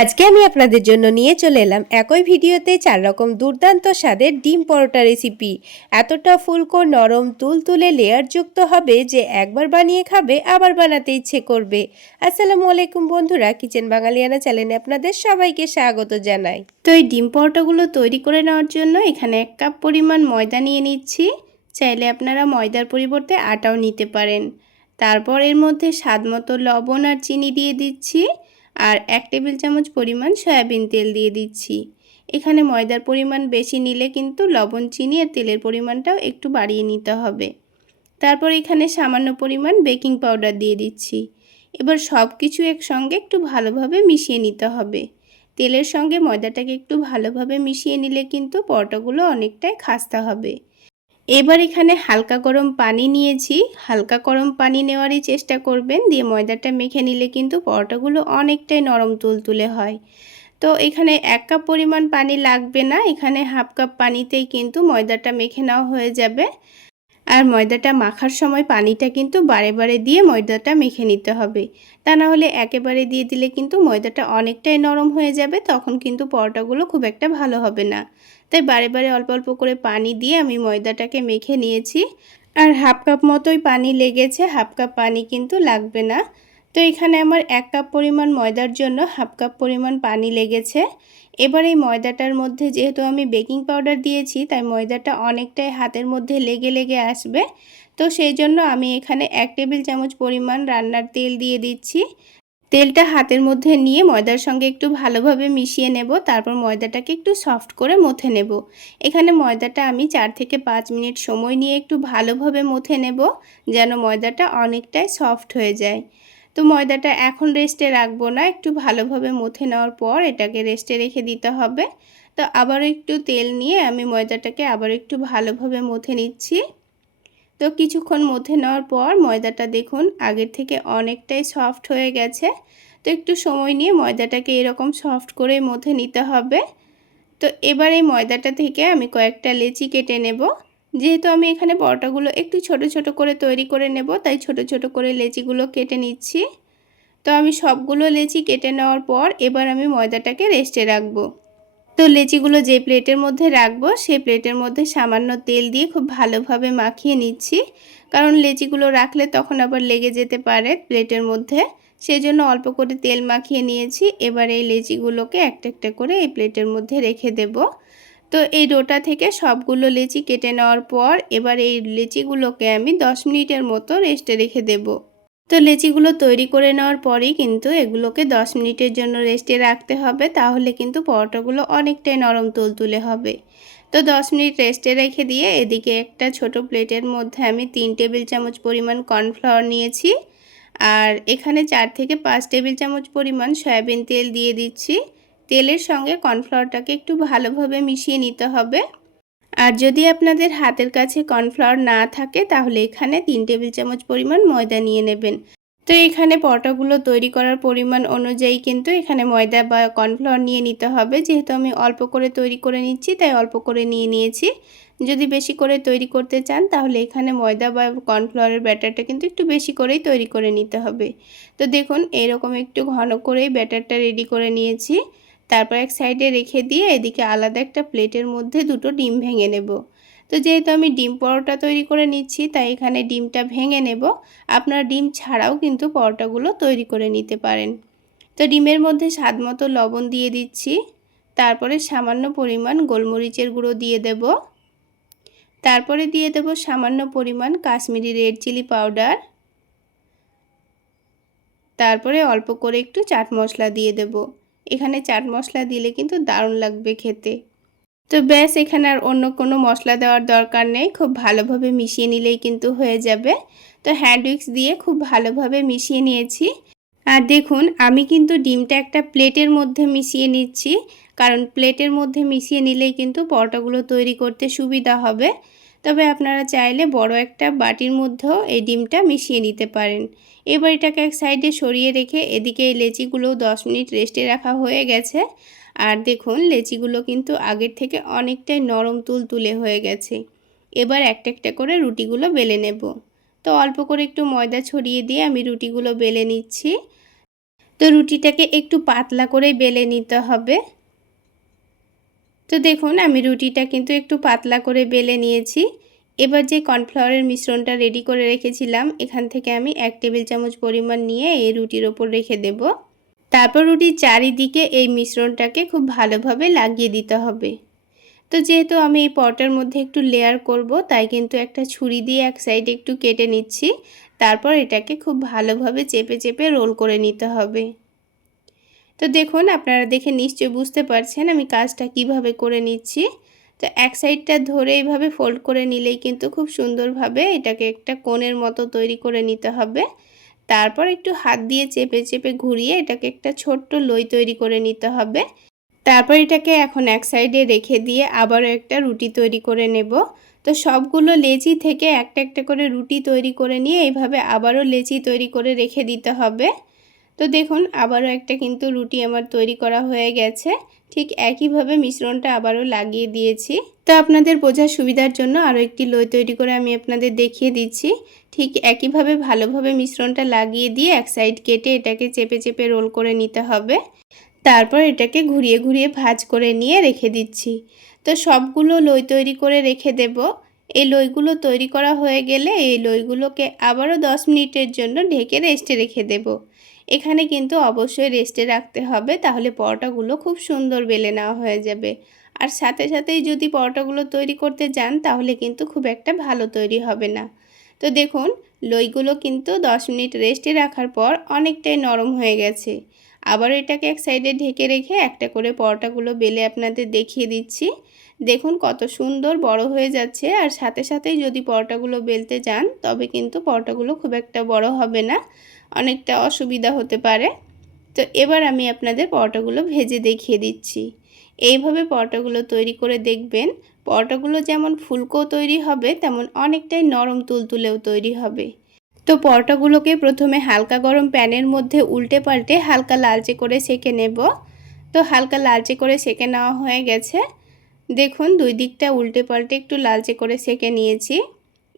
আজকে আমি আপনাদের জন্য নিয়ে চলে এলাম একই ভিডিওতে 4 রকম দুর্দান্ত স্বাদের ডিম পরোটা রেসিপি। এতটা ফুলকো নরম তুলতুলে লেয়ারযুক্ত হবে যে একবার বানিয়ে খাবে আবার বানাতে ইচ্ছে করবে। আসসালামু আলাইকুম বন্ধুরা, কিচেন বাঙালিয়ানা চ্যানেলে আপনাদের সবাইকে স্বাগত জানাই। তো এই ডিম পরোটাগুলো তৈরি করে নেওয়ার জন্য এখানে 1 কাপ পরিমাণ ময়দা নিয়ে নিচ্ছি। চাইলে আপনারা ময়দার পরিবর্তে আটাও নিতে পারেন। তারপর এর মধ্যে স্বাদমতো লবণ আর চিনি দিয়ে দিচ্ছি আর 1 টেবিল চামচ পরিমাণ সয়াবিন তেল দিয়ে দিচ্ছি। এখানে ময়দার পরিমাণ বেশি নিলে কিন্তু লবণ, চিনি আর তেলের পরিমাণটাও একটু বাড়িয়ে নিতে হবে। তারপর এখানে সামান্য পরিমাণ বেকিং পাউডার দিয়ে দিচ্ছি। এবার সব কিছু একসঙ্গে একটু ভালোভাবে মিশিয়ে নিতে হবে। তেলের সঙ্গে ময়দাটাকে একটু ভালোভাবে মিশিয়ে নিলে কিন্তু পরোটাগুলো অনেকটাই খাস্তা হবে। এবার এখানে হালকা গরম পানি নিয়েছি। হালকা গরম পানি নেওয়ারই চেষ্টা করবেন, দিয়ে ময়দাটা মেখে নিলে কিন্তু পরোটাগুলো অনেকটাই নরম তুলতুলে হয়। তো এখানে 1 কাপ পরিমাণ পানি লাগবে না, এখানে হাফ কাপ পানিতেই কিন্তু ময়দাটা মেখে নেওয়া হয়ে যাবে। আর ময়দাটা মাখার সময় পানিটা কিন্তু বারে বারে দিয়ে ময়দাটা মেখে নিতে হবে। তা না হলে একেবারে দিয়ে দিলে কিন্তু ময়দাটা অনেকটাই নরম হয়ে যাবে, তখন কিন্তু পরোটাগুলো খুব একটা ভালো হবে না। তাই বারে বারে অল্প অল্প করে পানি দিয়ে আমি ময়দাটাকে মেখে নিয়েছি। আর হাফ কাপ মতোই পানি লেগেছে, হাফ কাপ পানি কিন্তু লাগবে না। তো এখানে আমার 1 কাপ পরিমাণ ময়দার জন্য হাফ কাপ পরিমাণ পানি লেগেছে। এবার এই ময়দাটার মধ্যে যেহেতু আমি বেকিং পাউডার দিয়েছি, তাই ময়দাটা অনেকটাই হাতের মধ্যে লেগে লেগে আসবে। তো সেই জন্য আমি এখানে 1 টেবিল চামচ পরিমাণ রান্নার তেল দিয়ে দিচ্ছি। তেলটা হাতের মধ্যে নিয়ে ময়দার সঙ্গে একটু ভালোভাবে মিশিয়ে নেব, তারপর ময়দাটাকে একটু সফট করে মথে নেব। এখানে ময়দাটা আমি 4 থেকে 5 মিনিট সময় নিয়ে একটু ভালোভাবে মথে নেব, যেন ময়দাটা অনেকটাই সফট হয়ে যায়। তো ময়দাটা এখন রেস্টে রাখবো না, একটু ভালোভাবে মথে নেওয়ার পর এটাকে রেস্টে রেখে দিতে হবে। তো আবারও একটু তেল নিয়ে আমি ময়দাটাকে আবার একটু ভালোভাবে মথে নিচ্ছি। তো কিছুক্ষণ মথে নেওয়ার পর ময়দাটা দেখুন আগের থেকে অনেকটাই সফট হয়ে গেছে। তো একটু সময় নিয়ে ময়দাটাকে এরকম সফট করে মথে নিতে হবে। তো এবার এই ময়দাটা থেকে আমি কয়েকটা লেচি কেটে নেব। যেহেতু আমি এখানে পরোটাগুলো একটু ছোট ছোট করে তৈরি করে নেব, তাই ছোট ছোট করে লেচিগুলো কেটে নিচ্ছি। তো আমি সবগুলো লেচি কেটে নেওয়ার পর এবার আমি ময়দাটাকে রেস্টে রাখবো। তো লেচিগুলো যে প্লেটের মধ্যে রাখবো সেই প্লেটের মধ্যে সামান্য তেল দিয়ে খুব ভালোভাবে মাখিয়ে নিচ্ছি, কারণ লেচিগুলো রাখলে তখন আবার লেগে যেতে পারে প্লেটের মধ্যে। সেই জন্য অল্প করে তেল মাখিয়ে নিয়েছি। এবার এই লেচিগুলোকে একটা একটা করে এই প্লেটের মধ্যে রেখে দেব। তো এই ডোটা থেকে সবগুলো লেচি কেটে নেওয়ার পর এবার এই লেচিগুলোকে আমি 10 মিনিটের মতো রেস্টে রেখে দেব। তো লেচিগুলো তৈরি করে নেওয়ার পরেই কিন্তু এগুলোকে 10 মিনিটের জন্য রেস্টে রাখতে হবে, তাহলে কিন্তু পরোটাগুলো অনেকটাই নরম তুলতুলে হবে। তো 10 মিনিট রেস্টে রেখে দিয়ে এদিকে একটা ছোট প্লেটের মধ্যে আমি 3 টেবিল চামচ পরিমাণ কর্নফ্লাওয়ার নিয়েছি। আর এখানে 4 থেকে 5 টেবিল চামচ পরিমাণ সয়াবিন তেল দিয়ে দিচ্ছি। তেলের সঙ্গে কর্নফ্লাওয়ারটাকে একটু ভালোভাবে মিশিয়ে নিতে হবে। আর যদি আপনাদের হাতের কাছে কর্নফ্লাওয়ার না থাকে তাহলে এখানে 3 টেবিল চামচ পরিমাণ ময়দা নিয়ে নেবেন। তো এখানে পরোটাগুলো তৈরি করার পরিমাণ অনুযায়ী কিন্তু এখানে ময়দা বা কর্নফ্লাওয়ার নিয়ে নিতে হবে। যেহেতু আমি অল্প করে তৈরি করে নিচ্ছি তাই অল্প করে নিয়ে নিয়েছি। যদি বেশি করে তৈরি করতে চান তাহলে এখানে ময়দা বা কর্নফ্লাওয়ারের ব্যাটারটা কিন্তু একটু বেশি করেই তৈরি করে নিতে হবে। তো দেখুন এরকম একটু ঘন করেই ব্যাটারটা রেডি করে নিয়েছি। তারপর এক সাইডে রেখে দিয়ে এদিকে আলাদা একটা প্লেটের মধ্যে 2টো ডিম ভেঙে নেব। তো যেহেতু আমি ডিম পরোটা তৈরি করে নিচ্ছি তাই এখানে ডিমটা ভেঙে নেব। আপনারা ডিম ছাড়াও কিন্তু পরোটাগুলো তৈরি করে নিতে পারেন। তো ডিমের মধ্যে স্বাদমতো লবণ দিয়ে দিচ্ছি। তারপরে সামান্য পরিমাণ গোলমরিচের গুঁড়ো দিয়ে দেব। তারপরে দিয়ে দেব সামান্য পরিমাণ কাশ্মীরি রেড চিলি পাউডার। তারপরে অল্প করে একটু চাট মশলা দিয়ে দেব। এখানে চাট মশলা দিলে কিন্তু দারুণ লাগবে খেতে। তো ব্যাস, এখানে আর অন্য কোনো মশলা দেওয়ার দরকার নেই, খুব ভালোভাবে মিশিয়ে নিলেই কিন্তু হয়ে যাবে। তো হ্যান্ড উইক্স দিয়ে খুব ভালোভাবে মিশিয়ে নিয়েছি। আর দেখুন আমি কিন্তু ডিমটা একটা প্লেটের মধ্যে মিশিয়ে নিচ্ছি, কারণ প্লেটের মধ্যে মিশিয়ে নিলেই কিন্তু পরোটাগুলো তৈরি করতে সুবিধা হবে। তবে আপনারা চাইলে বড় একটা বাটির মধ্যেও এই ডিমটা মিশিয়ে নিতে পারেন। এবার এটাকে এক সাইডে সরিয়ে রেখে এদিকে এই লেচিগুলো 10 মিনিট রেস্টে রাখা হয়ে গেছে। আর দেখুন লেচিগুলো কিন্তু আগের থেকে অনেকটাই নরম তুলতুলে হয়ে গেছে। এবার একটা একটা করে রুটিগুলো বেলে নেব। তো অল্প করে একটু ময়দা ছড়িয়ে দিয়ে আমি রুটিগুলো বেলে নিচ্ছি। তো রুটিটাকে একটু পাতলা করে বেলে নিতে হবে। তো দেখুন আমি রুটিটা কিন্তু একটু পাতলা করে বেলে নিয়েছি। এবার যে কর্নফ্লাওয়ারের মিশ্রণটা রেডি করে রেখেছিলাম এখান থেকে আমি 1 টেবিল চামচ পরিমাণ নিয়ে এই রুটির ওপর রেখে দেব। তারপর রুটির চারিদিকে এই মিশ্রণটাকে খুব ভালোভাবে লাগিয়ে দিতে হবে। তো যেহেতু আমি এই পটের মধ্যে একটু লেয়ার করব, তাই কিন্তু একটা ছুরি দিয়ে এক সাইডে একটু কেটে নিচ্ছি। তারপর এটাকে খুব ভালোভাবে চেপে চেপে রোল করে নিতে হবে। তো দেখুন আপনারা দেখে নিশ্চয়ই বুঝতে পারছেন আমি কাজটা কিভাবে করে নিচ্ছি। তো এক সাইডটা ধরে এইভাবে ফোল্ড করে নিলেই কিন্তু খুব সুন্দরভাবে এটাকে একটা কোণের মতো তৈরি করে নিতে হবে। তারপর একটু হাত দিয়ে চেপে চেপে ঘুরিয়ে এটাকে একটা ছোট্ট লই তৈরি করে নিতে হবে। তারপর এটাকে এখন এক সাইডে রেখে দিয়ে আবারও একটা রুটি তৈরি করে নেব। তো সবগুলো লেচি থেকে একটা একটা করে রুটি তৈরি করে নিয়ে এইভাবে আবারও লেচি তৈরি করে রেখে দিতে হবে। তো দেখুন আবারও একটা কিন্তু রুটি আমার তৈরি করা হয়ে গেছে। ঠিক একইভাবে মিশ্রণটা আবারও লাগিয়ে দিয়েছি। তো আপনাদের বোঝার সুবিধার জন্য আরও একটি লই তৈরি করে আমি আপনাদের দেখিয়ে দিচ্ছি। ঠিক একইভাবে ভালোভাবে মিশ্রণটা লাগিয়ে দিয়ে এক সাইড কেটে এটাকে চেপে চেপে রোল করে নিতে হবে। তারপর এটাকে ঘুরিয়ে ঘুরিয়ে ভাঁজ করে নিয়ে রেখে দিচ্ছি। তো সবগুলো লই তৈরি করে রেখে দেব। এই লইগুলো তৈরি করা হয়ে গেলে এই লইগুলোকে আবারও 10 মিনিটের জন্য ঢেকে রেস্টে রেখে দেব। এখানে কিন্তু অবশ্যই রেস্টে রাখতে হবে, তাহলে পরোটাগুলো খুব সুন্দর বেলে নেওয়া হয়ে যাবে। আর সাথে সাথেই যদি পরোটাগুলো তৈরি করতে যান তাহলে কিন্তু খুব একটা ভালো তৈরি হবে না। তো দেখুন লইগুলো কিন্তু 10 মিনিট রেস্টে রাখার পর অনেকটাই নরম হয়ে গেছে। আবার এটাকে এক সাইডে ঢেকে রেখে একটা করে পরোটাগুলো বেলে আপনাদের দেখিয়ে দিচ্ছি। দেখুন কত সুন্দর বড় হয়ে যাচ্ছে। আর সাথে সাথেই যদি পরোটাগুলো বেলতে যান তবে কিন্তু পরোটাগুলো খুব একটা বড় হবে না, অনেকটা অসুবিধা হতে পারে। তো এবার আমি আপনাদের পরোটাগুলো ভেজে দেখিয়ে দিচ্ছি। এইভাবে পরোটাগুলো তৈরি করে দেখবেন, পরোটাগুলো যেমন ফুলকো তৈরি হবে তেমন অনেকটাই নরম তুলতুলেও তৈরি হবে। তো পরোটাগুলোকে প্রথমে হালকা গরম প্যানের মধ্যে উল্টে পাল্টে হালকা লালচে করে সেঁকে নেব। তো হালকা লালচে করে সেঁকে নেওয়া হয়ে গেছে। দেখুন দুই দিকটা উল্টে পাল্টে একটু লালচে করে সেঁকে নিয়েছি।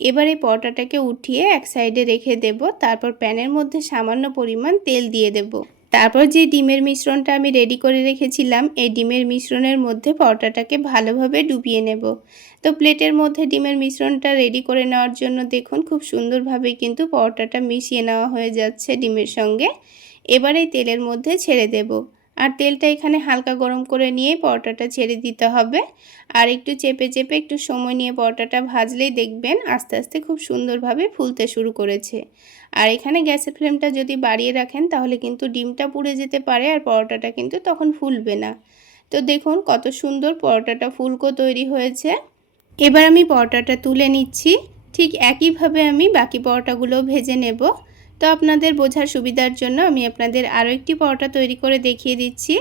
এবার এই পরোটাটাকে উঠিয়ে এক সাইডে রেখে দেব। তারপর প্যানের মধ্যে সামান্য পরিমাণ তেল দিয়ে দেব। তারপর যে ডিমের মিশ্রণটা আমি রেডি করে রেখেছিলাম এই ডিমের মিশ্রণের মধ্যে পরোটাটাকে ভালোভাবে ডুবিয়ে নেব। তো প্লেটের মধ্যে ডিমের মিশ্রণটা রেডি করে নেওয়ার জন্য দেখুন খুব সুন্দরভাবে কিন্তু পরোটাটা মিশিয়ে নেওয়া হয়ে যাচ্ছে ডিমের সঙ্গে। এবার এই তেলের মধ্যে ছেড়ে দেব। আর তেলটা এখানে হালকা গরম করে নিয়ে পরোটাটা ছেড়ে দিতে হবে। আর একটু চেপে চেপে একটু সময় নিয়ে পরোটাটা ভাজলেই দেখবেন আস্তে আস্তে খুব সুন্দরভাবে ফুলতে শুরু করেছে। আর এখানে গ্যাসের ফ্লেমটা যদি বাড়িয়ে রাখেন তাহলে কিন্তু ডিমটা পুড়ে যেতে পারে আর পরোটাটা কিন্তু তখন ফুলবে না। তো দেখুন কত সুন্দর পরোটাটা ফুলকো তৈরি হয়েছে। এবার আমি পরোটাটা তুলে নিচ্ছি। ঠিক একইভাবে আমি বাকি পরোটাগুলো ভেজে নেব। তো আপনাদের বোঝার সুবিধার জন্য আমি আপনাদের আরও একটি পরোটা তৈরি করে দেখিয়ে দিচ্ছি।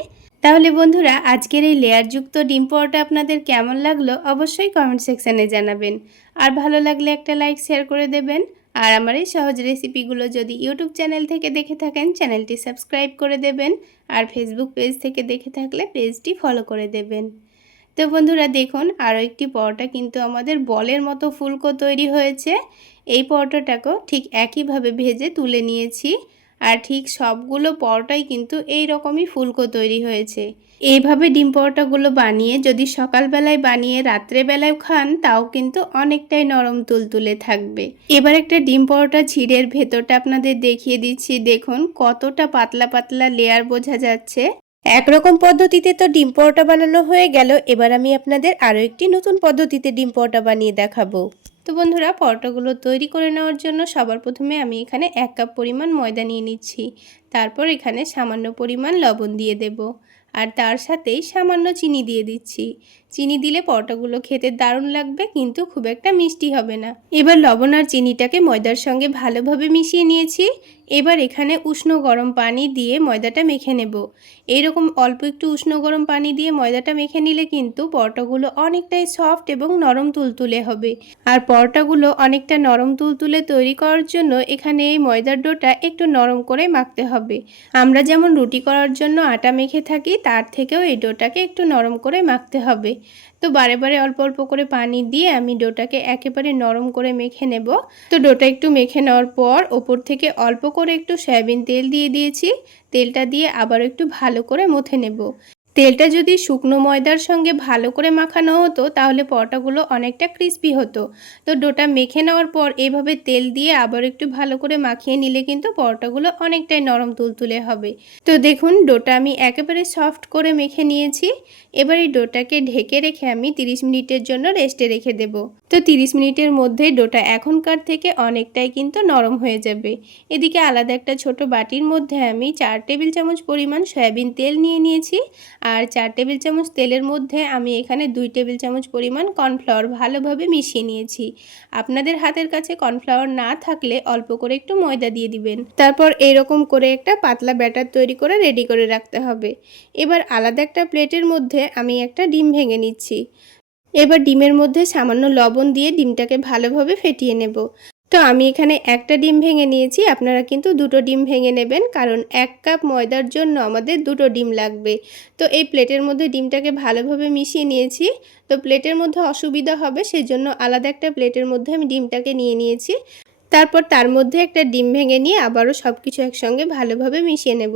তাহলে বন্ধুরা আজকের এই লেয়ারযুক্ত ডিম পরোটা আপনাদের কেমন লাগলো অবশ্যই কমেন্ট সেকশানে জানাবেন। আর ভালো লাগলে একটা লাইক শেয়ার করে দেবেন। আর আমার এই সহজ রেসিপিগুলো যদি ইউটিউব চ্যানেল থেকে দেখে থাকেন চ্যানেলটি সাবস্ক্রাইব করে দেবেন। আর ফেসবুক পেজ থেকে দেখে থাকলে পেজটি ফলো করে দেবেন। তো বন্ধুরা দেখুন আরও একটি পরোটা কিন্তু আমাদের বলের মতো ফুলকো তৈরি হয়েছে। এই পরোটাটাকেও ঠিক একইভাবে ভেজে তুলে নিয়েছি। আর ঠিক সবগুলো পরোটাই কিন্তু এই রকমই ফুলকো তৈরি হয়েছে। এইভাবে ডিম পরোটাগুলো বানিয়ে যদি সকালবেলায় বানিয়ে রাত্রেবেলায় খান তাও কিন্তু অনেকটাই নরম তুলতুলে থাকবে। এবার একটা ডিম পরোটা ছিঁড়ের ভেতরটা আপনাদের দেখিয়ে দিচ্ছি। দেখুন কতটা পাতলা পাতলা লেয়ার বোঝা যাচ্ছে। একরকম পদ্ধতিতে তো ডিম পরোটা বানানো হয়ে গেল, এবার আমি আপনাদের আরও একটি নতুন পদ্ধতিতে ডিম পরোটা বানিয়ে দেখাবো। তো বন্ধুরা পরোটাগুলো তৈরি করে নেওয়ার জন্য সবার প্রথমে আমি এখানে 1 কাপ পরিমাণ ময়দা নিয়ে নিচ্ছি। তারপর এখানে সামান্য পরিমাণ লবণ দিয়ে দেব। আর তার সাথেই সামান্য চিনি দিয়ে দিচ্ছি। চিনি দিলে পরোটাগুলো খেতে দারুণ লাগবে কিন্তু খুব একটা মিষ্টি হবে না। এবার লবণ আর চিনিটাকে ময়দার সঙ্গে ভালোভাবে মিশিয়ে নিয়েছি। এবার এখানে উষ্ণ গরম পানি দিয়ে ময়দাটা মেখে নেব। এইরকম অল্প একটু উষ্ণ গরম পানি দিয়ে ময়দাটা মেখে নিলে কিন্তু পরোটাগুলো অনেকটাই সফট এবং নরম তুলতুলে হবে। আর পরোটাগুলো অনেকটা নরম তুলতুলে তৈরি করার জন্য এখানে এই ময়দার ডোটা একটু নরম করে মাখতে হবে। হবে। আমরা যেমন রুটি করার জন্য আটা মেখে থাকি, তার থেকেও এই ডোটাকে একটু নরম করে মাখতে হবে। তো বারে বারে অল্প অল্প করে পানি দিয়ে আমি ডোটাকে একেবারে নরম করে মেখে নেব। তো ডোটা একটু মেখে নেওয়ার পর ওপর থেকে অল্প করে একটু সয়াবিন তেল দিয়ে দিয়েছি। তেলটা দিয়ে আবার একটু ভালো করে মথে নেব। তেলটা যদি শুকনো ময়দার সঙ্গে ভালো করে মাখানো হতো তাহলে পরোটাগুলো অনেকটা ক্রিস্পি হতো। তো ডোটা মেখে নেওয়ার পর এভাবে তেল দিয়ে আবার একটু ভালো করে মাখিয়ে নিলে কিন্তু পরোটাগুলো অনেকটাই নরম তুলতুলে হবে। তো দেখুন ডোটা আমি একেবারে সফট করে মেখে নিয়েছি। এবার এই ডোটাকে ঢেকে রেখে আমি 30 মিনিটের জন্য রেস্টে রেখে দেব। তো 30 মিনিটের মধ্যে ডোটা এখনকার থেকে অনেকটাই কিন্তু নরম হয়ে যাবে। এদিকে আলাদা একটা ছোট বাটির মধ্যে আমি 4 টেবিল চামচ পরিমাণ সয়াবিন তেল নিয়ে নিয়েছি। আর 4 টেবিল চামচ তেলের মধ্যে আমি এখানে 2 টেবিল চামচ পরিমাণ কর্নফ্লাওয়ার ভালোভাবে মিশিয়ে নিয়েছি। আপনাদের হাতের কাছে কর্নফ্লাওয়ার না থাকলে অল্প করে একটু ময়দা দিয়ে দিবেন। তারপর এরকম করে একটা পাতলা ব্যাটার তৈরি করে রেডি করে রাখতে হবে। এবার আলাদা একটা প্লেটের মধ্যে আমি একটা ডিম ভেঙে নিচ্ছি। এবার ডিমের মধ্যে সামান্য লবণ দিয়ে ডিমটাকে ভালোভাবে ফেটিয়ে নেব। তো আমি এখানে একটা ডিম ভেঙে নিয়েছি, আপনারা কিন্তু দুটো ডিম ভেঙে নেবেন, কারণ 1 কাপ ময়দার জন্য আমাদের দুটো ডিম লাগবে। তো এই প্লেটের মধ্যে ডিমটাকে ভালোভাবে মিশিয়ে নিয়েছি। তো প্লেটের মধ্যে অসুবিধা হবে সেজন্য আলাদা একটা প্লেটের মধ্যে আমি ডিমটাকে নিয়ে নিয়েছি। তারপর তার মধ্যে একটা ডিম ভেঙে নিয়ে আবারও সব কিছু একসঙ্গে ভালোভাবে মিশিয়ে নেব।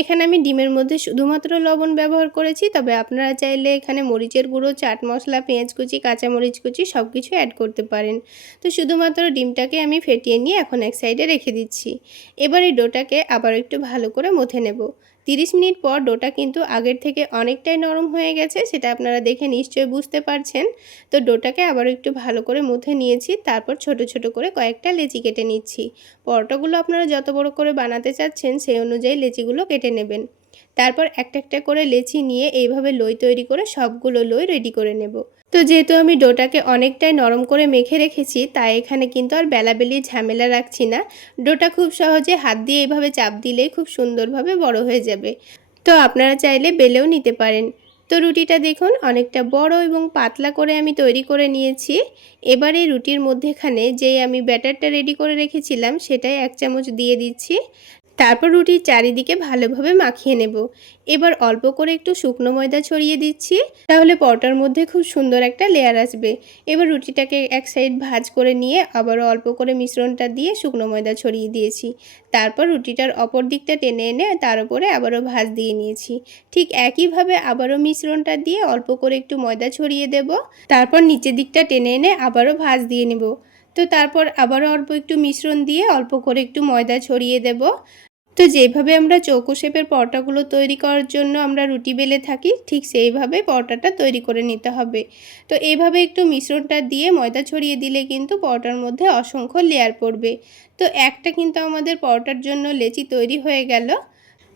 এখানে আমি ডিমের মধ্যে শুধুমাত্র লবণ ব্যবহার করেছি, তবে আপনারা চাইলে এখানে মরিচের গুঁড়ো, চাট মশলা, পেঁয়াজ কুচি, কাঁচামরিচ কুচি সব কিছু অ্যাড করতে পারেন। তো শুধুমাত্র ডিমটাকে আমি ফেটিয়ে নিয়ে এখন এক সাইডে রেখে দিচ্ছি। এবার এই ডোটাকে আবার একটু ভালো করে মথে নেব। 30 মিনিট পর ডোটা কিন্তু আগের থেকে অনেকটাই নরম হয়ে গেছে, সেটা আপনারা দেখে নিশ্চয়ই বুঝতে পারছেন। তো ডোটাকে আবার একটু ভালো করে মুথে নিয়েছি। তারপর ছোট ছোট করে কয়েকটা লেচি কেটে নিচ্ছি। পরোটাগুলো আপনারা যত বড় করে বানাতে চাচ্ছেন সেই অনুযায়ী লেচিগুলো কেটে নেবেন। তারপর একটা একটা করে লেচি নিয়ে এইভাবে লই তৈরি করে সবগুলো লই রেডি করে নেব। তো যেহেতু আমি ডোটাকে অনেকটাই নরম করে মেখে রেখেছি, তাই এখানে কিন্তু আর বেলাবেলি ঝামেলা রাখছি না। ডোটা খুব সহজে হাত দিয়ে এইভাবে চাপ দিলেই খুব সুন্দরভাবে বড় হয়ে যাবে। তো আপনারা চাইলে বেলেও নিতে পারেন। তো রুটিটা দেখুন অনেকটা বড় এবং পাতলা করে আমি তৈরি করে নিয়েছি। এবার এই রুটির মধ্যেখানে যেই আমি ব্যাটারটা রেডি করে রেখেছিলাম সেটাই 1 চামচ দিয়ে দিচ্ছি। তারপর রুটির চারিদিকে ভালোভাবে মাখিয়ে নেব। এবার অল্প করে একটু শুকনো ময়দা ছড়িয়ে দিচ্ছি, তাহলে পরোটার মধ্যে খুব সুন্দর একটা লেয়ার আসবে। এবার রুটিটাকে এক সাইড ভাঁজ করে নিয়ে আবারও অল্প করে মিশ্রণটা দিয়ে শুকনো ময়দা ছড়িয়ে দিয়েছি। তারপর রুটিটার অপর দিকটা টেনে এনে তার উপরে আবারও ভাঁজ দিয়ে নিয়েছি। ঠিক একইভাবে আবারও মিশ্রণটা দিয়ে অল্প করে একটু ময়দা ছড়িয়ে দেব। তারপর নিচের দিকটা টেনে এনে আবারও ভাঁজ দিয়ে নেব। তো তারপর আবারও অল্প একটু মিশ্রণ দিয়ে অল্প করে একটু ময়দা ছড়িয়ে দেব। তো যেভাবে আমরা চৌকো শেপের পরোটাগুলো তৈরি করার জন্য আমরা রুটি বেলে থাকি, ঠিক সেইভাবে পরোটাটা তৈরি করে নিতে হবে। তো এইভাবে একটু মিশ্রণটা দিয়ে ময়দা ছড়িয়ে দিলে কিন্তু পরোটার মধ্যে অসংখ্য লেয়ার পড়বে। তো একটা কিন্তু আমাদের পরোটার জন্য লেচি তৈরি হয়ে গেল।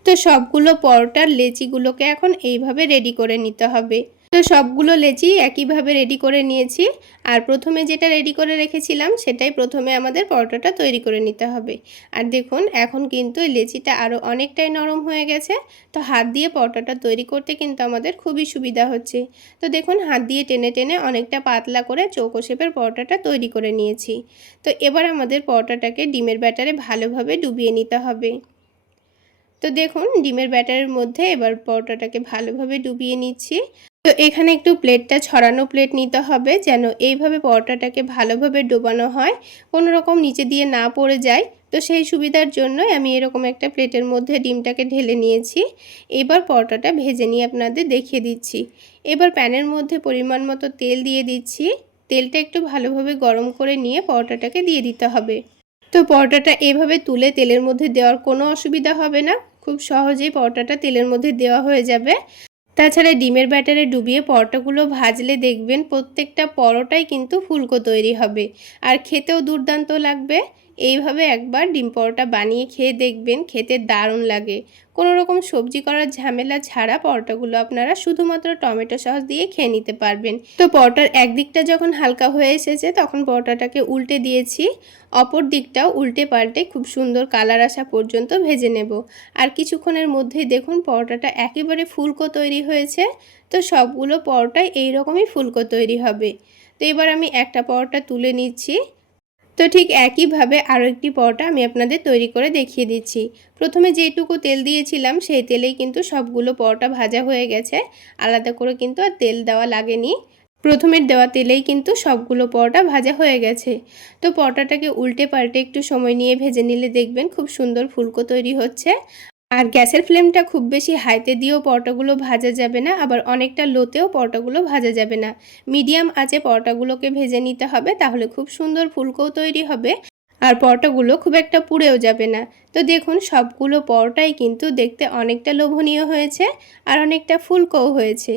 তো সবগুলো পরোটার লেচিগুলোকে এখন এইভাবে রেডি করে নিতে হবে। তো সবগুলো লেচি একইভাবে রেডি করে নিয়েছি। আর প্রথমে যেটা রেডি করে রেখেছিলাম সেটাই প্রথমে আমাদের পরোটাটা তৈরি করে নিতে হবে। আর দেখুন এখন কিন্তু এই লেচিটা আরও অনেকটাই নরম হয়ে গেছে। তো হাত দিয়ে পরোটাটা তৈরি করতে কিন্তু আমাদের খুবই সুবিধা হচ্ছে। তো দেখুন হাত দিয়ে টেনে টেনে অনেকটা পাতলা করে চৌকো শেপের পরোটাটা তৈরি করে নিয়েছি। তো এবার আমাদের পরোটাটাকে ডিমের ব্যাটারে ভালোভাবে ডুবিয়ে নিতে হবে। তো দেখুন ডিমের ব্যাটারের মধ্যে এবার পরোটাটাকে ভালোভাবে ডুবিয়ে নিচ্ছি। তো এখানে একটু প্লেটটা ছড়ানো প্লেট নিতে হবে, যেন এইভাবে পরোটাটাকে ভালোভাবে ডোবানো হয়, কোনো রকম নিচে দিয়ে না পড়ে যায়। তো সেই সুবিধার জন্যই আমি এরকম একটা প্লেটের মধ্যে ডিমটাকে ঢেলে নিয়েছি। এবার পরোটাটা ভেজে নিয়ে আপনাদের দেখিয়ে দিচ্ছি। এবার প্যানের মধ্যে পরিমাণ মতো তেল দিয়ে দিচ্ছি। তেলটা একটু ভালোভাবে গরম করে নিয়ে পরোটাটাকে দিয়ে দিতে হবে। তো পরোটাটা এভাবে তুলে তেলের মধ্যে দেওয়ার কোনো অসুবিধা হবে না, খুব সহজেই পরোটাটা তেলের মধ্যে দেওয়া হয়ে যাবে। তাছাড়া ডিমের ব্যাটারে ডুবিয়ে পরোটাগুলো ভাজলে দেখবেন প্রত্যেকটা পরোটাই কিন্তু ফুলকো তৈরি হবে আর খেতেও দুর্দান্ত লাগবে। এইভাবে একবার ডিম পরোটা বানিয়ে খেয়ে দেখবেন, খেতে দারুণ লাগে। কোনো রকম সবজি করার ঝামেলা ছাড়া পরোটাগুলো আপনারা শুধুমাত্র টমেটো সস দিয়ে খেয়ে নিতে পারবেন। তো পরোটার একদিকটা যখন হালকা হয়ে এসেছে তখন পরোটাটাকে উল্টে দিয়েছি। অপর দিকটাও উল্টে পাল্টে খুব সুন্দর কালার আসা পর্যন্ত ভেজে নেব। আর কিছুক্ষণের মধ্যেই দেখুন পরোটাটা একেবারে ফুলকো তৈরি হয়েছে। তো সবগুলো পরোটাই এইরকমই ফুলকো তৈরি হবে। তো এবার আমি একটা পরোটা তুলে নিচ্ছি। তো ঠিক একইভাবে আরও একটি পরোটা আমি আপনাদের তৈরি করে দেখিয়ে দিচ্ছি। প্রথমে যেটুকু তেল দিয়েছিলাম সেই তেলেই কিন্তু সবগুলো পরোটা ভাজা হয়ে গেছে, আলাদা করে কিন্তু আর তেল দেওয়া লাগেনি। প্রথমের দেওয়া তেলেই কিন্তু সবগুলো পরোটা ভাজা হয়ে গেছে। তো পরোটাটাকে উল্টে পাল্টে একটু সময় নিয়ে ভেজে নিলে দেখবেন খুব সুন্দর ফুলকো তৈরি হচ্ছে। আর গ্যাসের ফ্লেমটা খুব বেশি হাইতে দিয়েও পরোটাগুলো ভাজা যাবে না, আবার অনেকটা লোতেও পরোটাগুলো ভাজা যাবে না। মিডিয়াম আঁচে পরোটাগুলোকে ভেজে নিতে হবে, তাহলে খুব সুন্দর ফুলকোও তৈরি হবে আর পরোটাগুলো খুব একটা পুড়েও যাবে না। তো দেখুন সবগুলো পরোটাই কিন্তু দেখতে অনেকটা লোভনীয় হয়েছে আর অনেকটা ফুলকোও হয়েছে।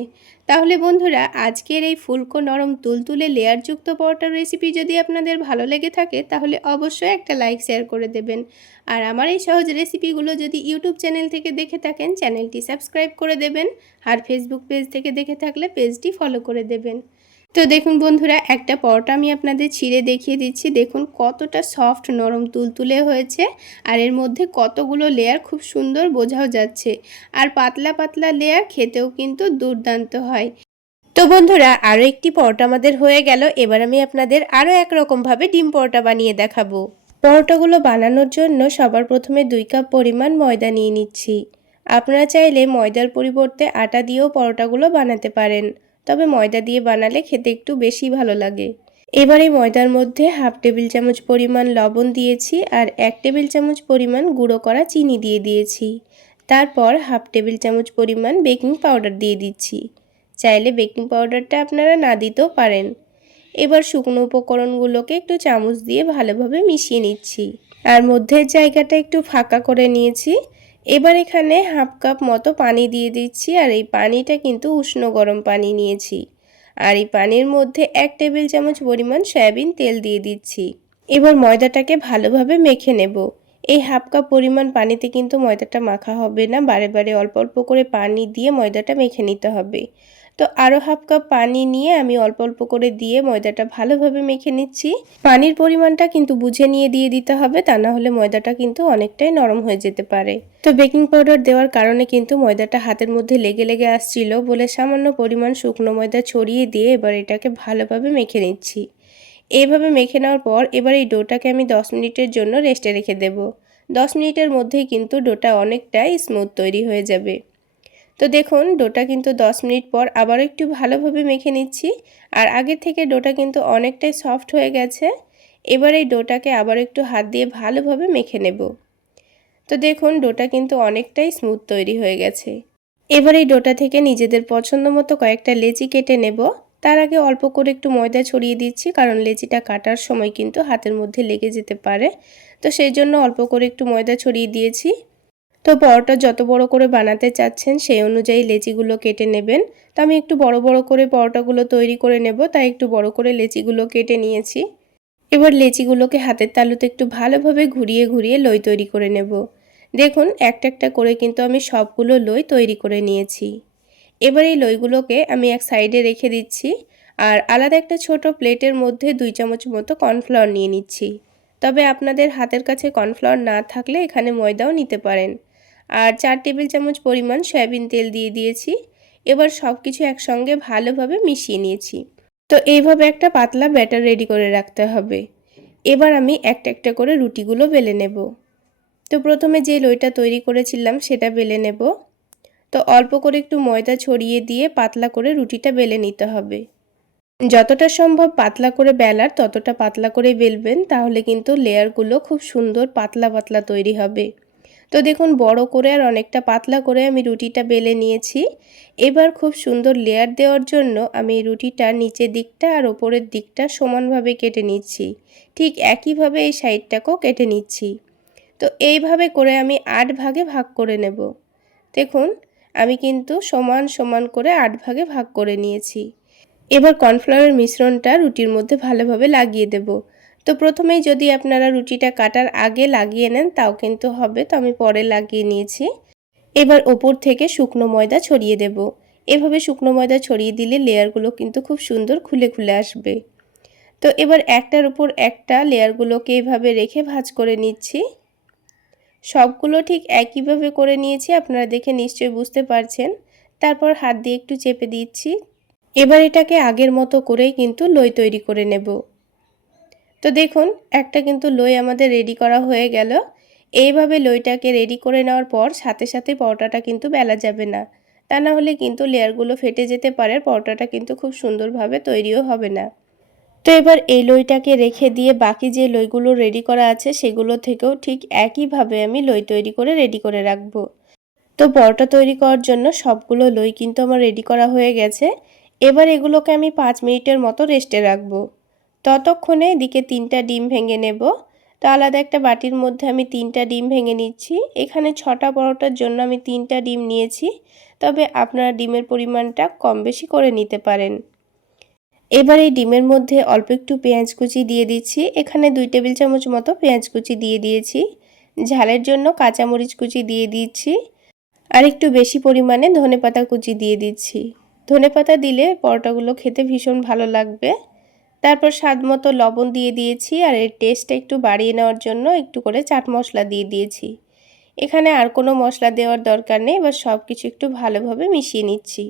তাহলে বন্ধুরা, আজকের এই ফুলকো নরম তুলতুলে লেয়ারযুক্ত পরোটার রেসিপি যদি আপনাদের ভালো লেগে থাকে তাহলে অবশ্যই একটা লাইক শেয়ার করে দেবেন। আর আমার এই সহজ রেসিপিগুলো যদি ইউটিউব চ্যানেল থেকে দেখে থাকেন চ্যানেলটি সাবস্ক্রাইব করে দেবেন, আর ফেসবুক পেজ থেকে দেখে থাকলে পেজটি ফলো করে দেবেন। তো দেখুন বন্ধুরা, একটা পরোটা আমি আপনাদের ছিঁড়ে দেখিয়ে দিচ্ছি। দেখুন কতটা সফট নরম তুলতুলে হয়েছে আর এর মধ্যে কতগুলো লেয়ার খুব সুন্দর বোঝাও যাচ্ছে। আর পাতলা পাতলা লেয়ার, খেতেও কিন্তু দুর্দান্ত হয়। তো বন্ধুরা, আরও একটি পরোটা আমাদের হয়ে গেল। এবার আমি আপনাদের আরও একরকমভাবে ডিম পরোটা বানিয়ে দেখাবো। পরোটাগুলো বানানোর জন্য সবার প্রথমে 2 কাপ পরিমাণ ময়দা নিয়ে নিচ্ছি। আপনারা চাইলে ময়দার পরিবর্তে আটা দিয়েও পরোটাগুলো বানাতে পারেন, তবে ময়দা দিয়ে বানালে খেতে একটু বেশি ভালো লাগে। এবার এই ময়দার মধ্যে হাফ টেবিল চামচ পরিমাণ লবণ দিয়েছি আর 1 টেবিল চামচ পরিমাণ গুঁড়ো করা চিনি দিয়ে দিয়েছি। তারপর হাফ টেবিল চামচ পরিমাণ বেকিং পাউডার দিয়ে দিচ্ছি। চাইলে বেকিং পাউডারটা আপনারা না দিতেও পারেন। এবার শুকনো উপকরণগুলোকে একটু চামচ দিয়ে ভালোভাবে মিশিয়ে নিচ্ছি আর মধ্যের জায়গাটা একটু ফাঁকা করে নিয়েছি। এবার এখানে হাফ কাপ মতো পানি দিয়ে দিচ্ছি আর এই পানিটা কিন্তু উষ্ণ গরম পানি নিয়েছি। আর এই পানির মধ্যে 1 টেবিল চামচ পরিমাণ সয়াবিন তেল দিয়ে দিচ্ছি। এবার ময়দাটাকে ভালোভাবে মেখে নেব। এই হাফ কাপ পরিমাণ পানিতে কিন্তু ময়দাটা মাখা হবে না, বারে বারে অল্প অল্প করে পানি দিয়ে ময়দাটা মেখে নিতে হবে। তো আরও হাফ কাপ পানি নিয়ে আমি অল্প অল্প করে দিয়ে ময়দাটা ভালোভাবে মেখে নিচ্ছি। পানির পরিমাণটা কিন্তু বুঝে নিয়ে দিয়ে দিতে হবে, তা না হলে ময়দাটা কিন্তু অনেকটাই নরম হয়ে যেতে পারে। তো বেকিং পাউডার দেওয়ার কারণে কিন্তু ময়দাটা হাতের মধ্যে লেগে লেগে আসছিল বলে সামান্য পরিমাণ শুকনো ময়দা ছড়িয়ে দিয়ে এবার এটাকে ভালোভাবে মেখে নিচ্ছি। এইভাবে মেখে নেওয়ার পর এবার এই ডোটাকে আমি 10 মিনিটের জন্য রেস্টে রেখে দেব। 10 মিনিটের মধ্যেই কিন্তু ডোটা অনেকটাই স্মুথ তৈরি হয়ে যাবে। তো দেখুন ডোটা কিন্তু 10 মিনিট পর আবার একটু ভালোভাবে মেখে নিচ্ছি আর আগের থেকে ডোটা কিন্তু অনেকটাই সফট হয়ে গেছে। এবার এই ডোটাকে আবার একটু হাত দিয়ে ভালোভাবে মেখে নেব। তো দেখুন ডোটা কিন্তু অনেকটাই স্মুথ তৈরি হয়ে গেছে। এবার এই ডোটা থেকে নিজেদের পছন্দ মতো কয়েকটা লেচি কেটে নেব। তার আগে অল্প করে একটু ময়দা ছড়িয়ে দিচ্ছি, কারণ লেচিটা কাটার সময় কিন্তু হাতের মধ্যে লেগে যেতে পারে। তো সেই জন্য অল্প করে একটু ময়দা ছড়িয়ে দিয়েছি। তো পরোটা যত বড় করে বানাতে চাচ্ছেন সেই অনুযায়ী লেচিগুলো কেটে নেবেন। তো আমি একটু বড় বড় করে পরোটাগুলো তৈরি করে নেব, তাই একটু বড় করে লেচিগুলো কেটে নিয়েছি। এবার লেচিগুলোকে হাতের তালুতে একটু ভালোভাবে ঘুরিয়ে ঘুরিয়ে লই তৈরি করে নেব। দেখুন একটা একটা করে কিন্তু আমি সবগুলো লই তৈরি করে নিয়েছি। এবার এই লইগুলোকে আমি এক সাইডে রেখে দিচ্ছি আর আলাদা একটা ছোট প্লেটের মধ্যে 2 চামচ মতো কর্নফ্লাওয়ার নিয়ে নিচ্ছি। তবে আপনাদের হাতের কাছে কর্নফ্লাওয়ার না থাকলে এখানে ময়দাও নিতে পারেন। আর 4 টেবিল চামচ পরিমাণ সয়াবিন তেল দিয়ে দিয়েছি। এবার সব কিছু একসঙ্গে ভালোভাবে মিশিয়ে নিয়েছি। তো এইভাবে একটা পাতলা ব্যাটার রেডি করে রাখতে হবে। এবার আমি একটা একটা করে রুটিগুলো বেলে নেব। তো প্রথমে যে লইটা তৈরি করেছিলাম সেটা বেলে নেব। তো অল্প করে একটু ময়দা ছড়িয়ে দিয়ে পাতলা করে রুটিটা বেলে নিতে হবে। যতটা সম্ভব পাতলা করে বেলার ততটা পাতলা করে বেলবেন, তাহলে কিন্তু লেয়ারগুলো খুব সুন্দর পাতলা পাতলা তৈরি হবে। তো দেখুন বড় করে আর অনেকটা পাতলা করে আমি রুটিটা বেলে নিয়েছি। এবার খুব সুন্দর লেয়ার দেওয়ার জন্য আমি রুটিটা নিচের দিকটা আর ওপরের দিকটা সমানভাবে কেটে নিচ্ছি। ঠিক একইভাবে এই সাইডটাকেও কেটে নিচ্ছি। তো এইভাবে করে আমি 8 ভাগে ভাগ করে নেব। দেখুন আমি কিন্তু সমান সমান করে 8 ভাগে ভাগ করে নিয়েছি। এবার কর্নফ্লাওয়ারের মিশ্রণটা রুটির মধ্যে ভালোভাবে লাগিয়ে দেব। তো প্রথমেই যদি আপনারা রুটিটা কাটার আগে লাগিয়ে নেন তাও কিন্তু হবে, তো আমি পরে লাগিয়ে নিয়েছি। এবার ওপর থেকে শুকনো ময়দা ছড়িয়ে দেব। এভাবে শুকনো ময়দা ছড়িয়ে দিলে লেয়ারগুলো কিন্তু খুব সুন্দর খুলে খুলে আসবে। তো এবার একটার উপর একটা লেয়ারগুলোকে এভাবে রেখে ভাঁজ করে নিচ্ছি। সবগুলো ঠিক একইভাবে করে নিয়েছি, আপনারা দেখে নিশ্চয়ই বুঝতে পারছেন। তারপর হাত দিয়ে একটু চেপে দিচ্ছি। এবার এটাকে আগের মতো করেই কিন্তু লই তৈরি করে নেব। তো দেখুন একটা কিন্তু লই আমাদের রেডি করা হয়ে গেল। এইভাবে লইটাকে রেডি করে নেওয়ার পর সাথে সাথে পরোটাটা কিন্তু বেলা যাবে না, তা না হলে কিন্তু লেয়ারগুলো ফেটে যেতে পারে, পরোটাটা কিন্তু খুব সুন্দরভাবে তৈরিও হবে না। তো এবার এই লইটাকে রেখে দিয়ে বাকি যে লইগুলো রেডি করা আছে সেগুলো থেকেও ঠিক একইভাবে আমি লই তৈরি করে রেডি করে রাখবো। তো পরোটা তৈরি করার জন্য সবগুলো লই কিন্তু আমার রেডি করা হয়ে গেছে। এবার এগুলোকে আমি 5 মিনিটের মতো রেস্টে রাখবো। ততক্ষণে এদিকে 3টা ডিম ভেঙে নেব। তো আলাদা একটা বাটির মধ্যে আমি 3টা ডিম ভেঙে নিচ্ছি। এখানে 6টা পরোটার জন্য আমি 3টা ডিম নিয়েছি, তবে আপনারা ডিমের পরিমাণটা কম বেশি করে নিতে পারেন। এবার এই ডিমের মধ্যে অল্প একটু পেঁয়াজ কুচি দিয়ে দিচ্ছি। এখানে 2 টেবিল চামচ মতো পেঁয়াজ কুচি দিয়ে দিয়েছি। ঝালের জন্য কাঁচামরিচ কুচি দিয়ে দিচ্ছি। আর একটু বেশি পরিমাণে ধনেপাতা কুচি দিয়ে দিচ্ছি। ধনেপাতা দিলে পরোটাগুলো খেতে ভীষণ ভালো লাগবে। তারপর স্বাদমতো লবণ দিয়ে দিয়েছি, আর এর টেস্টটা একটু বাড়িয়ে নেওয়ার জন্য একটু করে চাট মশলা দিয়ে দিয়েছি। এখানে আর কোনো মশলা দেওয়ার দরকার নেই। এবার সব কিছু একটু ভালোভাবে মিশিয়ে নিচ্ছি।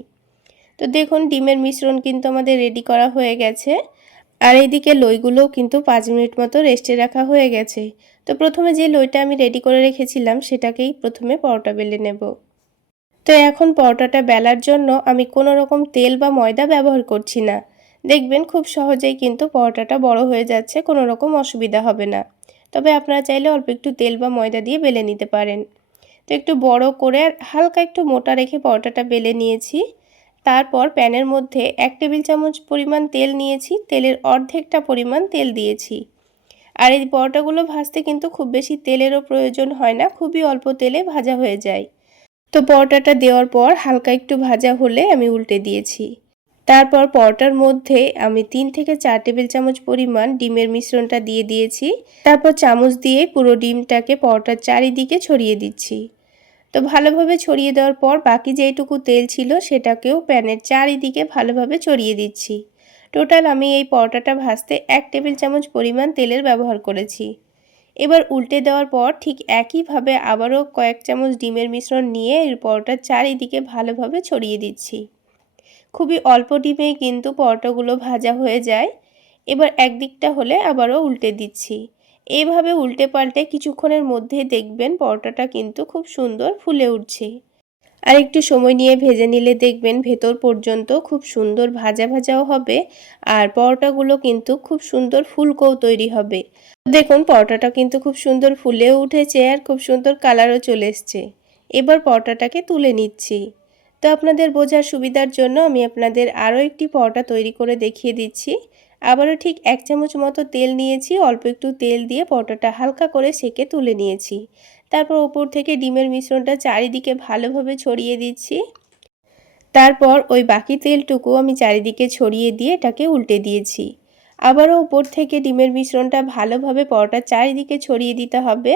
তো দেখুন ডিমের মিশ্রণ কিন্তু আমাদের রেডি করা হয়ে গেছে। আর এইদিকে লইগুলোও কিন্তু 5 মিনিট মতো রেস্টে রাখা হয়ে গেছে। তো প্রথমে যে লইটা আমি রেডি করে রেখেছিলাম সেটাকেই প্রথমে পরোটা বেলে নেব। তো এখন পরোটাটা বেলার জন্য আমি কোনো রকম তেল বা ময়দা ব্যবহার করছি না। দেখবেন খুব সহজেই কিন্তু পরোটাটা বড় হয়ে যাচ্ছে, কোনো রকম অসুবিধা হবে না। তবে আপনারা চাইলে অল্প একটু তেল বা ময়দা দিয়ে বেলে নিতে পারেন। তো একটু বড় করে আর হালকা একটু মোটা রেখে পরোটাটা বেলে নিয়েছি। তারপর প্যানের মধ্যে 1 টেবিল চামচ পরিমাণ তেল নিয়েছি, তেলের অর্ধেকটা পরিমাণ তেল দিয়েছি। আর এই পরোটাগুলো ভাজতে কিন্তু খুব বেশি তেলেরও প্রয়োজন হয় না, খুবই অল্প তেলে ভাজা হয়ে যায়। তো পরোটাটা দেওয়ার পর হালকা একটু ভাজা হলে আমি উল্টে দিয়েছি। তারপর পরোটার মধ্যে আমি 3 থেকে 4 টেবিল চামচ পরিমাণ ডিমের মিশ্রণটা দিয়ে দিয়েছি। তারপর চামচ দিয়ে পুরো ডিমটাকে পরোটার চারিদিকে ছড়িয়ে দিচ্ছি। তো ভালোভাবে ছড়িয়ে দেওয়ার পর বাকি যেইটুকু তেল ছিল সেটাকেও প্যানের চারিদিকে ভালোভাবে ছড়িয়ে দিচ্ছি। টোটাল আমি এই পরোটাটা ভাজতে 1 টেবিল চামচ পরিমাণ তেলের ব্যবহার করেছি। এবার উল্টে দেওয়ার পর ঠিক একইভাবে আবারও কয়েক চামচ ডিমের মিশ্রণ নিয়ে এর পরোটার চারিদিকে ভালোভাবে ছড়িয়ে দিচ্ছি। খুবই অল্প ডিমেই কিন্তু পরোটাগুলো ভাজা হয়ে যায়। এবার একদিকটা হলে আবারও উল্টে দিচ্ছি। এইভাবে উল্টে পাল্টে কিছুক্ষণের মধ্যেই দেখবেন পরোটাটা কিন্তু খুব সুন্দর ফুলে উঠছে। আর একটু সময় নিয়ে ভেজে নিলে দেখবেন ভেতর পর্যন্ত খুব সুন্দর ভাজা ভাজাও হবে, আর পরোটাগুলো কিন্তু খুব সুন্দর ফুলকোও তৈরি হবে। দেখুন পরোটাটা কিন্তু খুব সুন্দর ফুলেও উঠেছে আর খুব সুন্দর কালারও চলে এসছে। এবার পরোটাটাকে তুলে নিচ্ছি। তো আপনাদের বোঝার সুবিধার জন্য আমি আপনাদের আরও একটি পরোটা তৈরি করে দেখিয়ে দিচ্ছি। আবারও ঠিক 1 চামচ মতো তেল নিয়েছি, অল্প একটু তেল দিয়ে পরোটাটা হালকা করে সেঁকে তুলে নিয়েছি। তারপর ওপর থেকে ডিমের মিশ্রণটা চারিদিকে ভালোভাবে ছড়িয়ে দিচ্ছি। তারপর ওই বাকি তেলটুকু আমি চারিদিকে ছড়িয়ে দিয়ে এটাকে উল্টে দিয়েছি। আবারও উপর থেকে ডিমের মিশ্রণটা ভালোভাবে পরোটার চারিদিকে ছড়িয়ে দিতে হবে।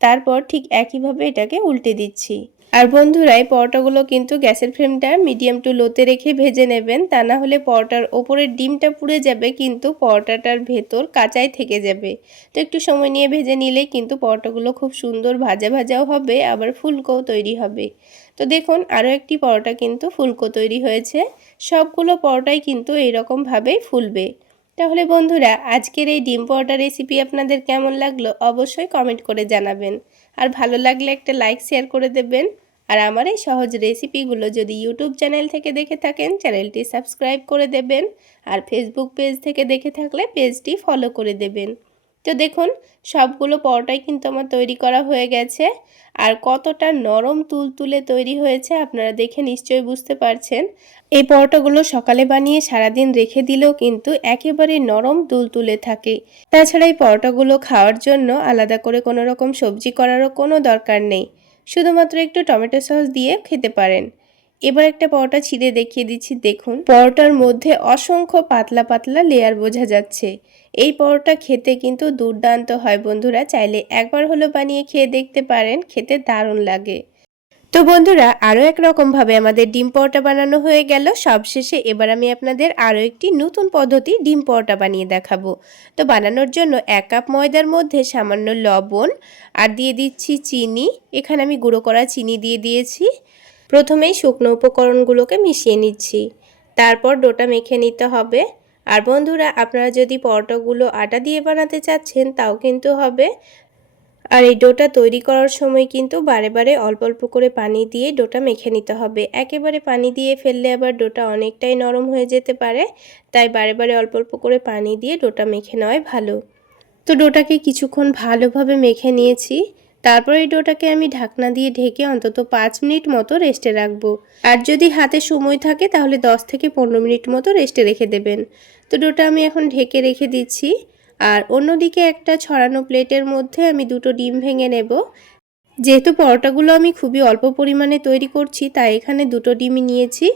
তারপর ঠিক একইভাবে এটাকে উল্টে দিচ্ছি। আর বন্ধুরা এই পরোটাগুলো কিন্তু গ্যাসের ফ্লেমটা মিডিয়াম টু লোতে রেখে ভেজে নেবেন, তা না হলে পরোটার ওপরের ডিমটা পুড়ে যাবে কিন্তু পরোটাটার ভেতর কাঁচাই থেকে যাবে। তো একটু সময় নিয়ে ভেজে নিলেই কিন্তু পরোটাগুলো খুব সুন্দর ভাজা ভাজাও হবে, আবার ফুলকোও তৈরি হবে। তো দেখুন আরও একটি পরোটা কিন্তু ফুলকো তৈরি হয়েছে। সবগুলো পরোটাই কিন্তু এইরকমভাবেই ফুলবে। তাহলে বন্ধুরা আজকের এই ডিম পরোটা রেসিপি আপনাদের কেমন লাগলো অবশ্যই কমেন্ট করে জানাবেন। আর ভালো লাগলে একটা লাইক শেয়ার করে দেবেন। আর আমার এই সহজ রেসিপিগুলো যদি ইউটিউব চ্যানেল থেকে দেখে থাকেন চ্যানেলটি সাবস্ক্রাইব করে দেবেন, আর ফেসবুক পেজ থেকে দেখে থাকলে পেজটি ফলো করে দেবেন। তো দেখুন সবগুলো পরোটাই কিন্তু আমার তৈরি করা হয়ে গেছে। আর কতটা নরম তুলতুলে তৈরি হয়েছে আপনারা দেখে নিশ্চয়ই বুঝতে পারছেন। এই পরোটাগুলো সকালে বানিয়ে সারাদিন রেখে দিলেও কিন্তু একেবারে নরম তুলতুলে থাকে। তাছাড়া এই পরোটাগুলো খাওয়ার জন্য আলাদা করে কোনো রকম সবজি করারও কোনো দরকার নেই, শুধুমাত্র একটু টমেটো সস দিয়ে খেতে পারেন। এবার একটা পরোটা ছিঁড়ে দেখিয়ে দিচ্ছি। দেখুন পরোটার মধ্যে অসংখ্য পাতলা পাতলা লেয়ার বোঝা যাচ্ছে। এই পরোটা খেতে কিন্তু দুর্দান্ত হয় বন্ধুরা, চাইলে একবার হলো বানিয়ে খেয়ে দেখতে পারেন, খেতে দারুণ লাগে। তো বন্ধুরা আরও একরকমভাবে আমাদের ডিম পরোটা বানানো হয়ে গেল। সবশেষে এবার আমি আপনাদের আরও একটি নতুন পদ্ধতি ডিম পরোটা বানিয়ে দেখাবো। তো বানানোর জন্য 1 কাপ ময়দার মধ্যে সামান্য লবণ আর দিয়ে দিচ্ছি চিনি। এখানে আমি গুঁড়ো করা চিনি দিয়ে দিয়েছি। প্রথমেই শুকনো উপকরণগুলোকে মিশিয়ে নিচ্ছি। তারপর ডোটা মেখে নিতে হবে। আর বন্ধুরা, আপনারা যদি পরোটাগুলো আটা দিয়ে বানাতে চাচ্ছেন তাও কিন্তু হবে। আর এই ডোটা তৈরি করার সময় কিন্তু বারে বারে অল্প অল্প করে পানি দিয়ে ডোটা মেখে নিতে হবে। একেবারে পানি দিয়ে ফেললে আবার ডোটা অনেকটাই নরম হয়ে যেতে পারে, তাই বারে বারে অল্প অল্প করে পানি দিয়ে ডোটা মেখে নেওয়াই ভালো। তো ডোটাকে কিছুক্ষণ ভালোভাবে মেখে নিয়েছি। তারপর এই ডোটাকে আমি ঢাকনা দিয়ে ঢেকে অন্তত 5 মিনিট মতো রেস্টে রাখবো। আর যদি হাতে সময় থাকে তাহলে 10 থেকে 15 মিনিট মতো রেস্টে রেখে দেবেন। তো ডোটা আমি এখন ঢেকে রেখে দিচ্ছি। আর অন্যদিকে একটা ছড়ানো প্লেটের মধ্যে আমি 2টো ডিম ভেঙে নেব। যেহেতু পরোটাগুলো আমি খুবই অল্প পরিমাণে তৈরি করছি, তাই এখানে 2টো ডিমই নিয়েছি।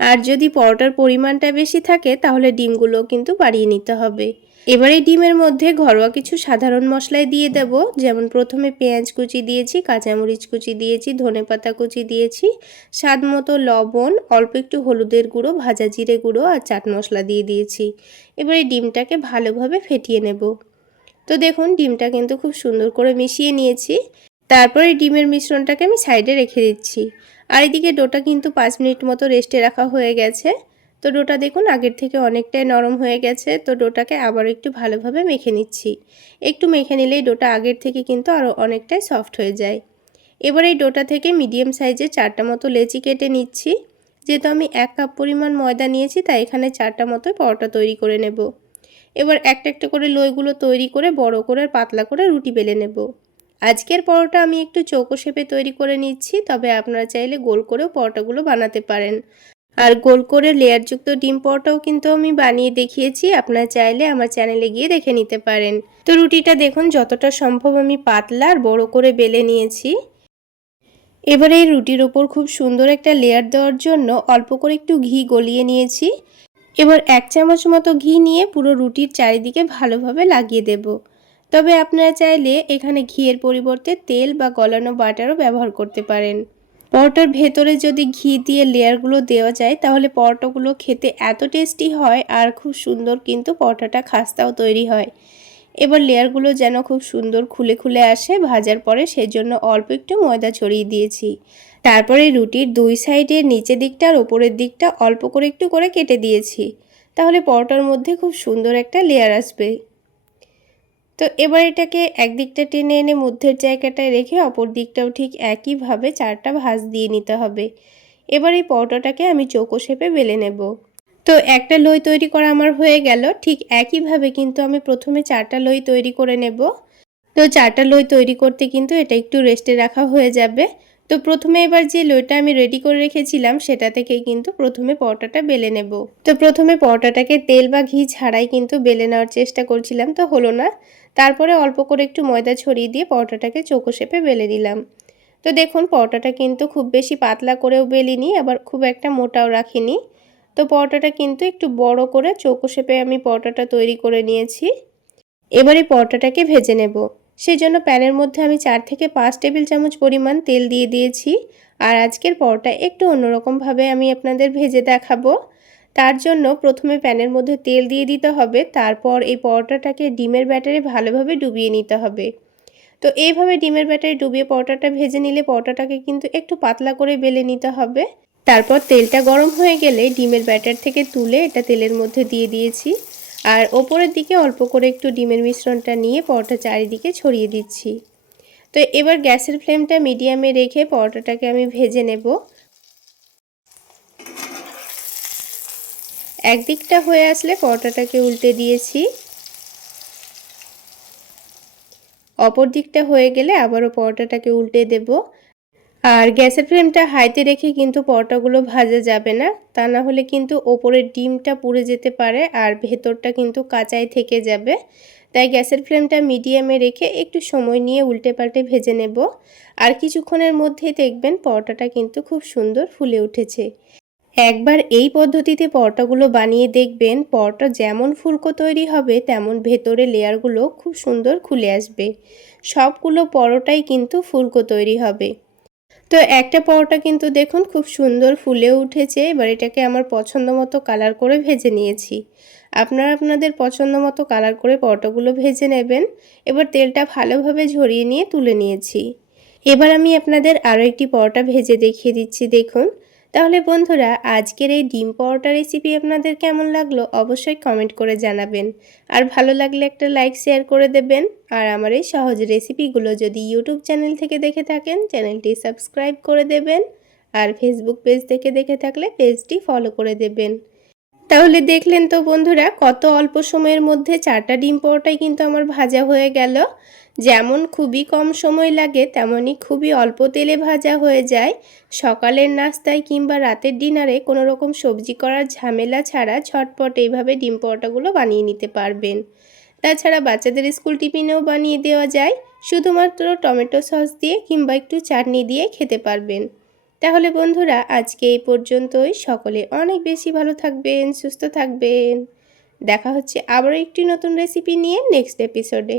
আর যদি পরোটার পরিমাণটা বেশি থাকে তাহলে ডিমগুলো কিন্তু বাড়িয়ে নিতে হবে। এবার এই ডিমের মধ্যে ঘরোয়া কিছু সাধারণ মশলাই দিয়ে দেব। যেমন প্রথমে পেঁয়াজ কুচি দিয়েছি, কাঁচামরিচ কুচি দিয়েছি, ধনেপাতা কুচি দিয়েছি, স্বাদ মতো লবণ, অল্প একটু হলুদের গুঁড়ো, ভাজা জিরে গুঁড়ো আর চাট মশলা দিয়ে দিয়েছি। এবার এই ডিমটাকে ভালোভাবে ফেটিয়ে নেব। তো দেখুন, ডিমটা কিন্তু খুব সুন্দর করে মিশিয়ে নিয়েছি। তারপর এই ডিমের মিশ্রণটাকে আমি সাইডে রেখে দিচ্ছি। আর এদিকে ডোটা কিন্তু 5 মিনিট মতো রেস্টে রাখা হয়ে গেছে। তো ডোটা দেখুন আগের থেকে অনেকটাই নরম হয়ে গেছে। তো ডোটাকে আবার একটু ভালোভাবে মেখে নিচ্ছি। একটু মেখে নিলেই ডোটা আগের থেকে কিন্তু আরও অনেকটাই সফট হয়ে যায়। এবার এই ডোটা থেকে মিডিয়াম সাইজের 4টা মতো লেচি কেটে নিচ্ছি। যেহেতু আমি 1 কাপ পরিমাণ ময়দা নিয়েছি, তাই এখানে 4টা মতো পরোটা তৈরি করে নেব। এবার একটা একটা করে লইগুলো তৈরি করে বড় করে পাতলা করে রুটি বেলে নেব। আজকের পরোটা আমি একটু চৌকো শেপে তৈরি করে নিচ্ছি, তবে আপনারা চাইলে গোল করেও পরোটাগুলো বানাতে পারেন। আর গোল করে লেয়ারযুক্ত ডিম পরোটাও কিন্তু আমি বানিয়ে দেখিয়েছি, আপনারা চাইলে আমার চ্যানেলে গিয়ে দেখে নিতে পারেন। তো রুটিটা দেখুন যতটা সম্ভব আমি পাতলা আর বড় করে বেলে নিয়েছি। এবারে এই রুটির ওপর খুব সুন্দর একটা লেয়ার দেওয়ার জন্য অল্প করে একটু ঘি গলিয়ে নিয়েছি। এবার 1 চামচ মতো ঘি নিয়ে পুরো রুটির চারিদিকে ভালোভাবে লাগিয়ে দেব। তবে আপনারা চাইলে এখানে ঘিয়ের পরিবর্তে তেল বা গলানো বাটারও ব্যবহার করতে পারেন। পরোটার ভেতরে যদি ঘি দিয়ে লেয়ারগুলো দেওয়া যায় তাহলে পরোটাগুলো খেতে এত টেস্টি হয়, আর খুব সুন্দর কিন্তু পরোটাটা খাস্তাও তৈরি হয়। এবার লেয়ারগুলো যেন খুব সুন্দর খুলে খুলে আসে ভাজার পরে, সেজন্য অল্প একটু ময়দা ছড়িয়ে দিয়েছি। তারপরে রুটির 2 সাইডের নিচের দিকটা আর ওপরের দিকটা অল্প করে একটু করে কেটে দিয়েছি। তাহলে পরোটার মধ্যে খুব সুন্দর একটা লেয়ার আসবে। তো এবার এটাকে একদিকটা টেনে এনে মধ্যের জায়গাটায় রেখে অপর দিকটাও ঠিক একইভাবে 4টা ভাঁজ দিয়ে নিতে হবে। এবার এই পরোটাটাকে আমি চৌকো শেপে বেলে নেব। তো একটা লই তৈরি করা আমার হয়ে গেল। ঠিক একইভাবে কিন্তু আমি প্রথমে 4টা লই তৈরি করে নেব। তো 4টা লই তৈরি করতে কিন্তু এটা একটু রেস্টে রাখা হয়ে যাবে। তো প্রথমে এবার যে লইটা আমি রেডি করে রেখেছিলাম সেটা থেকেই কিন্তু প্রথমে পরোটাটা বেলে নেব। তো প্রথমে পরোটাটাকে তেল বা ঘি ছাড়াই কিন্তু বেলে নেওয়ার চেষ্টা করছিলাম, তো হলো না। তারপরে অল্প করে একটু ময়দা ছড়িয়ে দিয়ে পরোটাটাকে চৌকো শেপে বেলে দিলাম। তো দেখুন পরোটাটা কিন্তু খুব বেশি পাতলা করেও বেলিনি, আবার খুব একটা মোটাও রাখিনি। তো পরোটাটা কিন্তু একটু বড় করে চৌকো শেপে আমি পরোটাটা তৈরি করে নিয়েছি। এবারে পরোটাটাকে ভেজে নেব। সেজন্য প্যানের মধ্যে আমি 4 থেকে 5 টেবিল চামচ পরিমাণ তেল দিয়ে দিয়েছি। আর আজকের পরোটা একটু অন্যরকমভাবে আমি আপনাদের ভেজে দেখাবো। তার জন্য প্রথমে প্যানের মধ্যে তেল দিয়ে দিতে হবে, তারপর এই পরোটাটাকে ডিমের ব্যাটারে ভালোভাবে ডুবিয়ে নিতে হবে। তো এইভাবে ডিমের ব্যাটারে ডুবিয়ে পরোটাটা ভেজে নিলে পরোটাটাকে কিন্তু একটু পাতলা করে বেলে নিতে হবে। তারপর তেলটা গরম হয়ে গেলে ডিমের ব্যাটার থেকে তুলে এটা তেলের মধ্যে দিয়ে দিয়েছি। আর ওপরের দিকে অল্প করে একটু ডিমের মিশ্রণটা নিয়ে পরোটা চারিদিকে ছড়িয়ে দিচ্ছি। তো এবার গ্যাসের ফ্লেমটা মিডিয়ামে রেখে পরোটাটাকে আমি ভেজে নেব। একদিকটা হয়ে আসলে পরোটাটাকে উল্টে দিয়েছি। অপর দিকটা হয়ে গেলে আবারও পরোটাটাকে উল্টে দেব। আর গ্যাসের ফ্লেমটা হাইতে রেখে কিন্তু পরোটাগুলো ভাজা যাবে না, তা না হলে কিন্তু ওপরের ডিমটা পুড়ে যেতে পারে আর ভেতরটা কিন্তু কাঁচাই থেকে যাবে। তাই গ্যাসের ফ্লেমটা মিডিয়ামে রেখে একটু সময় নিয়ে উল্টে পাল্টে ভেজে নেব। আর কিছুক্ষণের মধ্যেই দেখবেন পরোটাটা কিন্তু খুব সুন্দর ফুলে উঠেছে। একবার এই পদ্ধতিতে পরোটাগুলো বানিয়ে দেখবেন, পরোটা যেমন ফুলকো তৈরি হবে তেমন ভেতরে লেয়ারগুলো খুব সুন্দর খুলে আসবে। সবগুলো পরোটাই কিন্তু ফুলকো তৈরি হবে। তো একটা পরোটা কিন্তু দেখুন খুব সুন্দর ফুলে উঠেছে। এবার এটাকে আমার পছন্দ মতো কালার করে ভেজে নিয়েছি। আপনারা আপনাদের পছন্দ মতো কালার করে পরোটাগুলো ভেজে নেবেন। এবার তেলটা ভালোভাবে ঝরিয়ে নিয়ে তুলে নিয়েছি। এবার আমি আপনাদের আরও একটি পরোটা ভেজে দেখিয়ে দিচ্ছি। দেখুন, তাহলে বন্ধুরা, আজকের এই ডিম পরোটা রেসিপি আপনাদের কেমন লাগলো অবশ্যই কমেন্ট করে জানাবেন। আর ভালো লাগলে একটা লাইক শেয়ার করে দেবেন। আর আমার এই সহজ রেসিপিগুলো যদি ইউটিউব চ্যানেল থেকে দেখে থাকেন, চ্যানেলটি সাবস্ক্রাইব করে দেবেন। আর ফেসবুক পেজ থেকে দেখে থাকলে পেজটি ফলো করে দেবেন। তাহলে দেখলেন তো বন্ধুরা, কত অল্প সময়ের মধ্যে 4টা ডিম পরোটাই কিন্তু আমার ভাজা হয়ে গেল। যেমন খুবই কম সময় লাগে, তেমনই খুবই অল্প তেলে ভাজা হয়ে যায়। সকালের নাস্তায় কিংবা রাতের ডিনারে কোনো রকম সবজি করার ঝামেলা ছাড়া ঝটপট এইভাবে ডিম পরোটাগুলো বানিয়ে নিতে পারবেন। তাছাড়া বাচ্চাদের স্কুল টিফিনেও বানিয়ে দেওয়া যায়, শুধুমাত্র টমেটো সস দিয়ে কিংবা একটু চাটনি দিয়ে খেতে পারবেন। তাহলে বন্ধুরা, আজকে এই পর্যন্তই। সকলে অনেক বেশি ভালো থাকবেন, সুস্থ থাকবেন। দেখা হচ্ছে আবারও একটি নতুন রেসিপি নিয়ে নেক্সট এপিসোডে।